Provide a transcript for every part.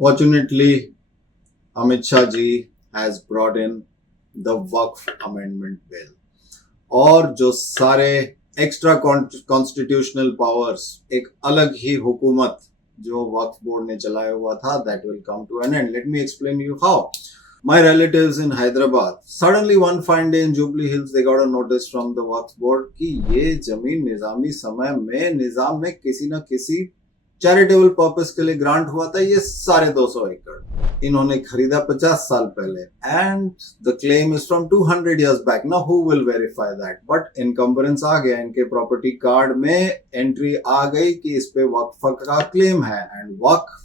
Fortunately, Amit Shah ji has brought in the Waqf Amendment Bill. और जो सारे extra constitutional powers एक अलग ही हुकूमत जो वक्फ बोर्ड ने चलाया हुआ था, that will come to an end. Let me explain you how. My relatives in Hyderabad, suddenly one fine day in Jubilee Hills, they got a notice from the Waqf board कि ये जमीन निजामी समय में निजाम में किसी न किसी चैरिटेबल पर्पस के लिए ग्रांट हुआ था. ये सारे 200 एकड़ इन्होंने खरीदा 50 साल पहले and the claim is from 200 years back. Now who will verify that? But encumbrance आ गया, इनके प्रॉपर्टी कार्ड में एंट्री आ गई कि इस पे वक्फ का क्लेम है. एंड वक्फ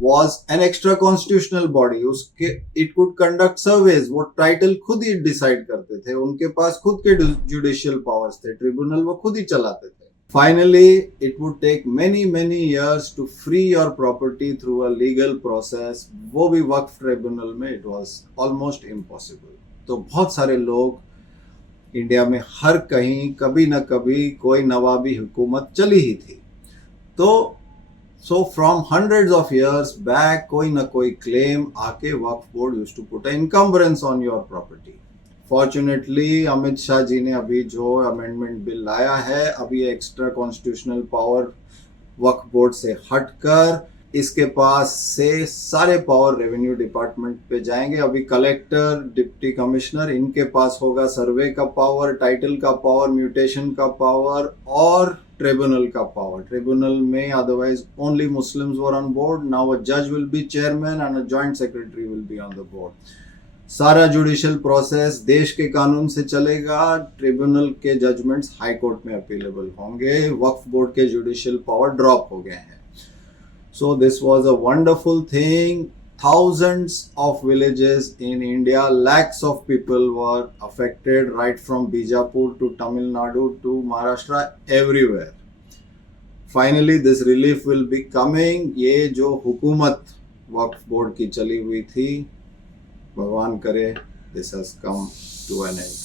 was an extra constitutional body. उसके it could conduct surveys. वो टाइटल खुद ही डिसाइड करते थे, उनके पास खुद के जुडिशियल पावर्स थे, ट्रिब्यूनल वो खुद ही चलाते थे. Finally, it would take many years to free your property through a legal process. वो भी वक्फ ट्रिब्यूनल में it was almost impossible. तो बहुत सारे लोग इंडिया में हर कहीं कभी न कभी कोई नवाबी हुकूमत चली ही थी. तो So from hundreds of years back, कोई ना कोई claim आके वक्फ board used to put an encumbrance on your property. Fortunately, Amit Shah ji ने अभी जो अमेंडमेंट बिल लाया है, अभी एक्स्ट्रा कॉन्स्टिट्यूशनल पावर वक्फ बोर्ड से हटकर इसके पास से सारे पावर रेवेन्यू डिपार्टमेंट पे जाएंगे. अभी कलेक्टर, डिप्टी कमिश्नर, इनके पास होगा सर्वे का पावर, टाइटल का पावर, म्यूटेशन का पावर और ट्रिब्यूनल का पावर. ट्रिब्यूनल में otherwise only Muslims were on board. Now a जज will be chairman and a joint secretary will be on the board. सारा जुडिशियल प्रोसेस देश के कानून से चलेगा. ट्रिब्यूनल के जजमेंट्स हाई कोर्ट में अपीलेबल होंगे. वक्फ बोर्ड के जुडिशियल पावर ड्रॉप हो गए हैं. So this was a wonderful thing. Thousands of villages in India, lakhs of people were affected, right from Bijapur to Tamil Nadu to Maharashtra, everywhere. Finally, this relief will be coming. ये जो हुकूमत वक्फ board की चली हुई थी, भगवान करे this has come to an end.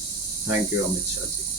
Thank you, Amit Shah ji.